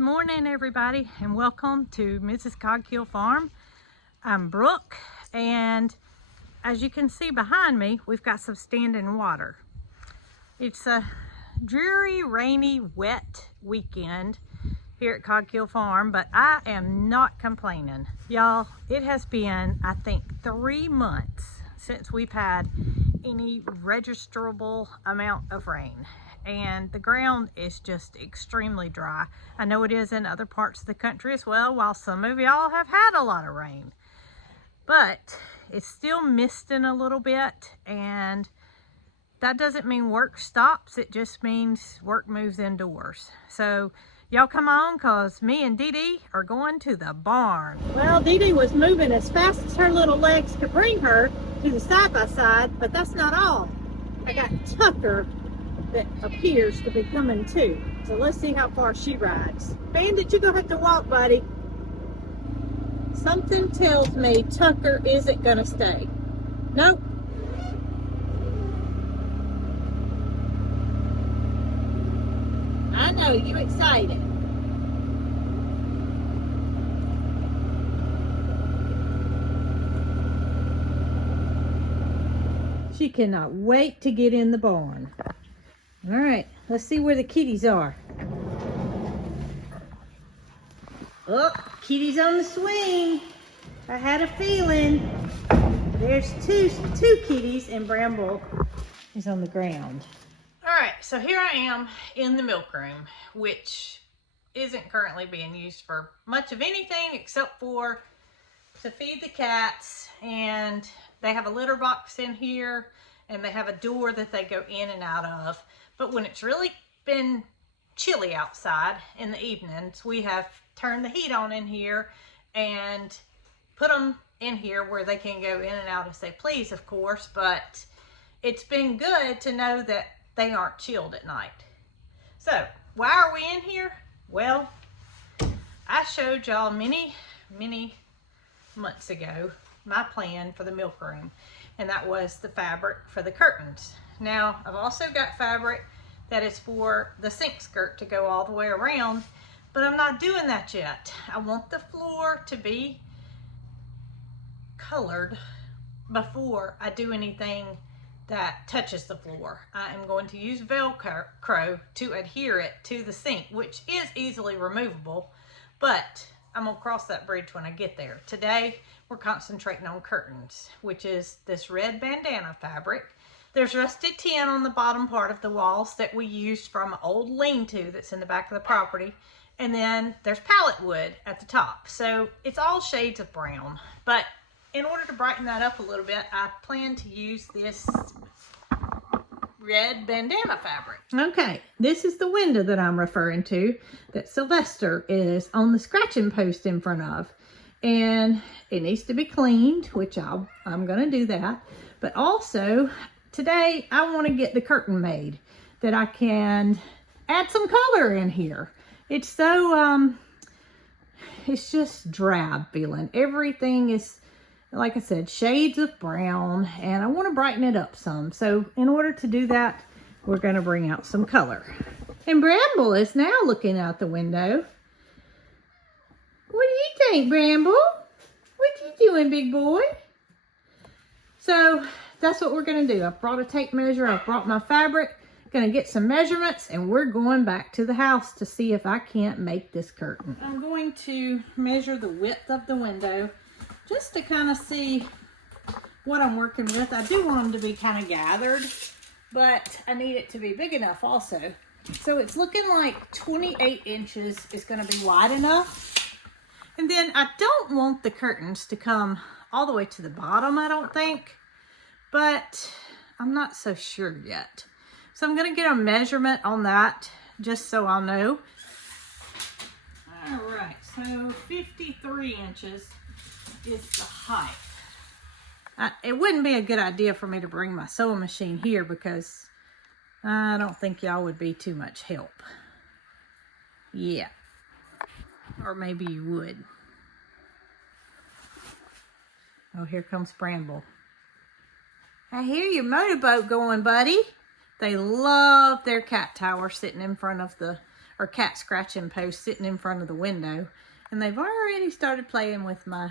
morning, everybody, and welcome to Mrs. Cog Hill Farm. I'm Brooke, and as you can see behind me, we've got some standing water. It's a dreary, rainy, wet weekend here at Cog Hill Farm, but I am not complaining. Y'all, it has been, I think, 3 months since we've had any registerable amount of rain. And the ground is just extremely dry. I know it is in other parts of the country as well, while some of y'all have had a lot of rain. But it's still misting a little bit, and that doesn't mean work stops. It just means work moves indoors. So y'all come on, cause me and Dee Dee are going to the barn. Well, Dee Dee was moving as fast as her little legs could bring her to the side-by-side, but that's not all. I got Tucker that appears to be coming too. So let's see how far she rides. Bandit, you're gonna have to walk, buddy. Something tells me Tucker isn't gonna stay. Nope. I know, you excited. She cannot wait to get in the barn. All right, let's see where the kitties are. Oh, kitty's on the swing. I had a feeling. There's two kitties, and Bramble is on the ground. All right, so here I am in the milkroom, which isn't currently being used for much of anything except for to feed the cats. And they have a litter box in here, and they have a door that they go in and out of. But when it's really been chilly outside in the evenings, we have turned the heat on in here and put them in here where they can go in and out as they please, of course. But it's been good to know that they aren't chilled at night. So why are we in here? Well, I showed y'all many months ago my plan for the milkroom, and that was the fabric for the curtains. Now, I've also got fabric that is for the sink skirt to go all the way around, but I'm not doing that yet. I want the floor to be colored before I do anything that touches the floor. I am going to use Velcro to adhere it to the sink, which is easily removable, but I'm gonna cross that bridge when I get there. Today, we're concentrating on curtains, which is this red bandana fabric. There's rusted tin on the bottom part of the walls that we used from an old lean-to that's in the back of the property. And then there's pallet wood at the top. So it's all shades of brown. But in order to brighten that up a little bit, I plan to use this red bandana fabric. Okay, this is the window that I'm referring to that Sylvester is on the scratching post in front of. And it needs to be cleaned, which I'm going to do that. But also, today I want to get the curtain made that I can add some color in here. It's so, it's just drab feeling. Everything is, like I said, shades of brown, and I want to brighten it up some. So in order to do that, we're going to bring out some color. And Bramble is now looking out the window. What do you think, Bramble? What you doing, big boy? So that's what we're going to do. I've brought a tape measure. I've brought my fabric. Going to get some measurements, and we're going back to the house to see if I can't make this curtain. I'm going to measure the width of the window just to kind of see what I'm working with. I do want them to be kind of gathered, but I need it to be big enough also. So it's looking like 28 inches is going to be wide enough. And then I don't want the curtains to come all the way to the bottom, I don't think, but I'm not so sure yet. So I'm going to get a measurement on that just so I'll know. All right, so 53 inches is the height. It wouldn't be a good idea for me to bring my sewing machine here because I don't think y'all would be too much help. Yeah. Or maybe you would. Oh, here comes Bramble. I hear your motorboat going, buddy. They love their cat tower sitting in front of the, or cat scratching post sitting in front of the window. And they've already started playing with my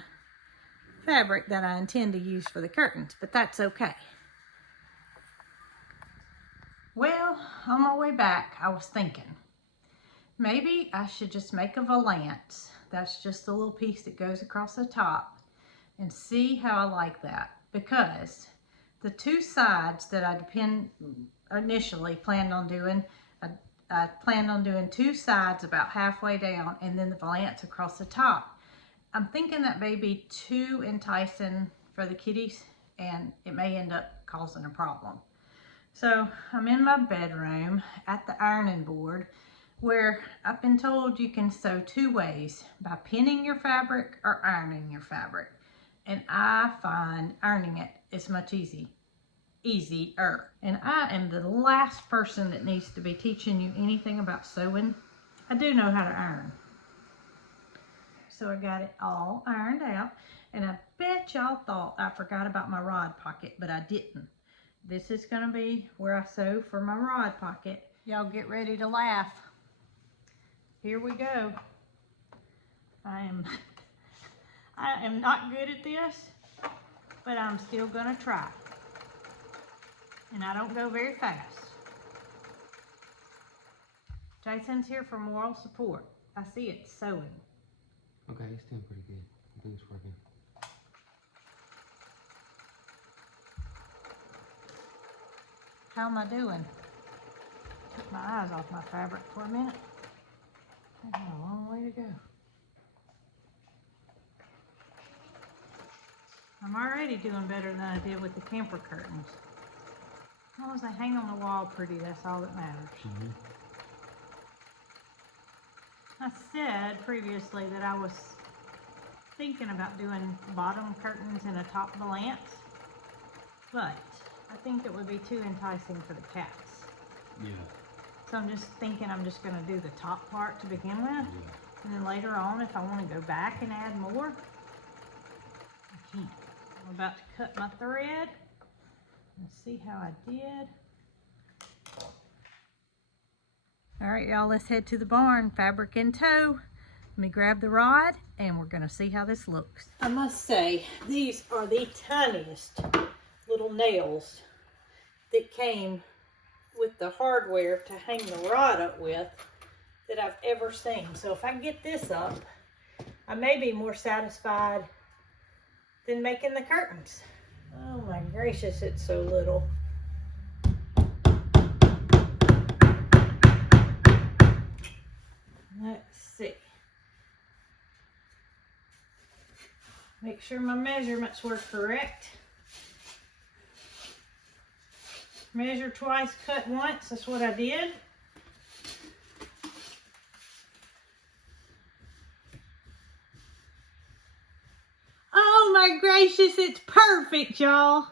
fabric that I intend to use for the curtains, but that's okay. Well, on my way back, I was thinking, maybe I should just make a valance. That's just a little piece that goes across the top, and see how I like that. Because the two sides that I initially planned on doing, I planned on doing two sides about halfway down and then the valance across the top. I'm thinking that may be too enticing for the kitties and it may end up causing a problem. So I'm in my bedroom at the ironing board where I've been told you can sew two ways, by pinning your fabric or ironing your fabric. And I find ironing it is much easier. And I am the last person that needs to be teaching you anything about sewing. I do know how to iron. So I got it all ironed out, and I bet y'all thought I forgot about my rod pocket, but I didn't. This is gonna be where I sew for my rod pocket. Y'all get ready to laugh. Here we go. I am not good at this, but I'm still gonna try. And I don't go very fast. Jason's here for moral support. I see it's sewing. Okay, it's doing pretty good. I think it's working. How am I doing? Took my eyes off my fabric for a minute. I got a long way to go. I'm already doing better than I did with the camper curtains. As long as they hang on the wall pretty, that's all that matters. Mm-hmm. I said previously that I was thinking about doing bottom curtains and a top valance, but I think it would be too enticing for the cats. Yeah. So I'm just thinking I'm just going to do the top part to begin with, Yeah. and then later on, if I want to go back and add more, I can. I'm about to cut my thread. Let's see how I did. All right, y'all, let's head to the barn. Fabric in tow. Let me grab the rod and we're gonna see how this looks. I must say, these are the tiniest little nails that came with the hardware to hang the rod up with that I've ever seen. So if I get this up, I may be more satisfied than making the curtains. Oh my gracious, it's so little. Let's see. Make sure my measurements were correct. Measure twice, cut once. That's what I did. Oh my gracious, it's perfect, y'all.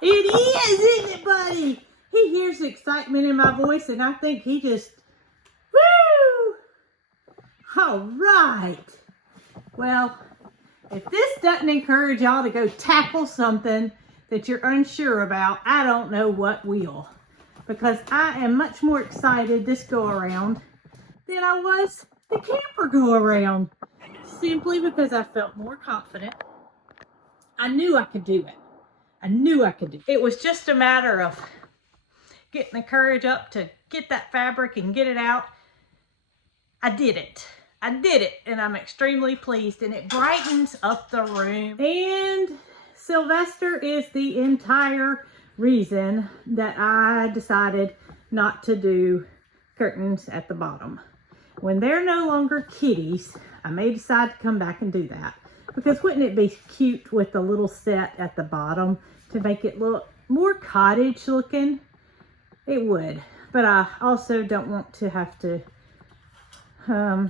It is, isn't it, buddy? He hears the excitement in my voice and I think he just, woo! All right. Well, if this doesn't encourage y'all to go tackle something that you're unsure about, I don't know what will. Because I am much more excited this go around than I was the camper go around. Simply because I felt more confident. I knew I could do it. I knew I could do it. It was just a matter of getting the courage up to get that fabric and get it out. I did it. I did it, and I'm extremely pleased, and it brightens up the room. And Sylvester is the entire reason that I decided not to do curtains at the bottom. When they're no longer kitties, I may decide to come back and do that. Because wouldn't it be cute with the little set at the bottom to make it look more cottage looking? It would. But I also don't want to have to, I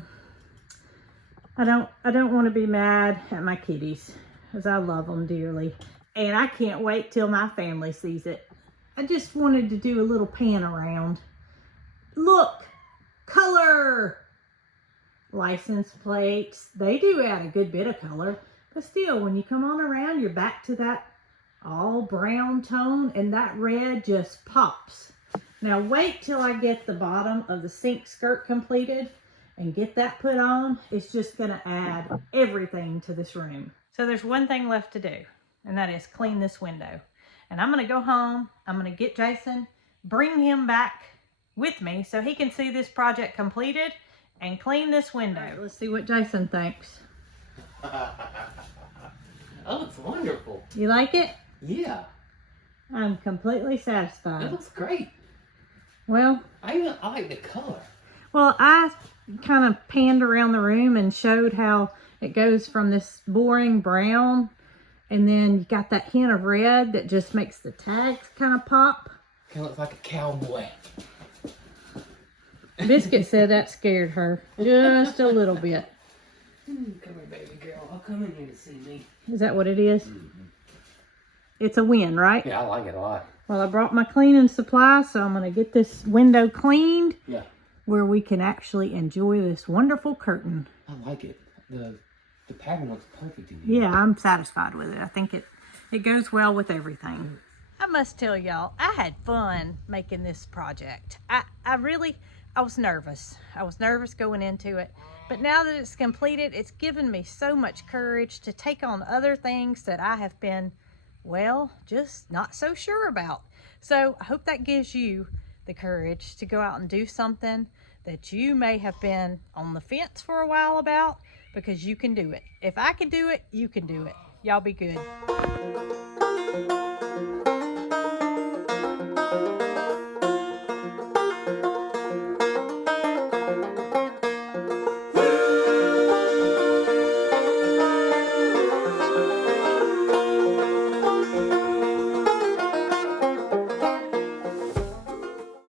don't want to be mad at my kitties, because I love them dearly. And I can't wait till my family sees it. I just wanted to do a little pan around. Look, color! License plates, they do add a good bit of color, but still, when you come on around, you're back to that all brown tone, and that red just pops. Now wait till I get the bottom of the sink skirt completed and get that put on. It's just gonna add everything to this room. So there's one thing left to do, and that is clean this window. And I'm gonna go home, I'm gonna get Jason, bring him back with me so he can see this project completed and clean this window. All right, let's see what Jason thinks. That looks wonderful. You like it? Yeah. I'm completely satisfied. That looks great. Well, I like the color. well, I kind of panned around the room and showed how it goes from this boring brown, and then you got that hint of red that just makes the tags kind of pop. Kind of looks like a cowboy. Biscuit said that scared her just a little bit. Come here, baby girl. I'll come in here to see me. Is that what it is? Mm-hmm. It's a win, right? Yeah, I like it a lot. Well, I brought my cleaning supplies, so I'm going to get this window cleaned. Yeah. Where we can actually enjoy this wonderful curtain. I like it. The pattern looks perfect in here. Yeah, I'm satisfied with it. I think it goes well with everything. I must tell y'all, I had fun making this project. I was nervous. I was nervous going into it. But now that it's completed, it's given me so much courage to take on other things that I have been, well, just not so sure about. So I hope that gives you the courage to go out and do something that you may have been on the fence for a while about, because you can do it. If I can do it, you can do it. Y'all be good.